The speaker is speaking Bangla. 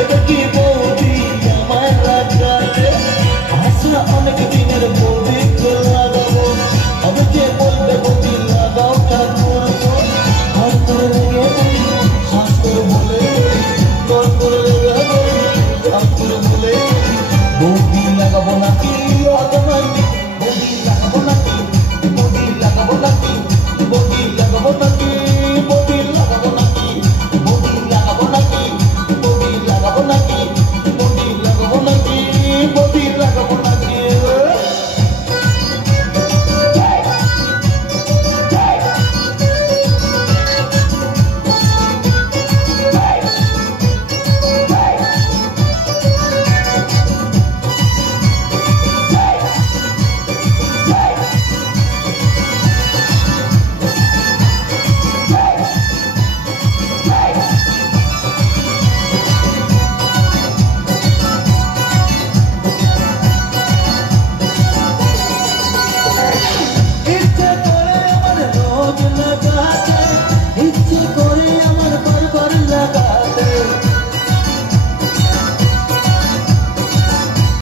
এবার কি বৌদি আমার রাখালে হাসনা অনেক দিনের বৌদি লাগাবো আমাকে বলবে বৌদি লাগাও ঠাকুর হাত করে লেগে শ্বাস করে বলে কর করে লেগে হাত করে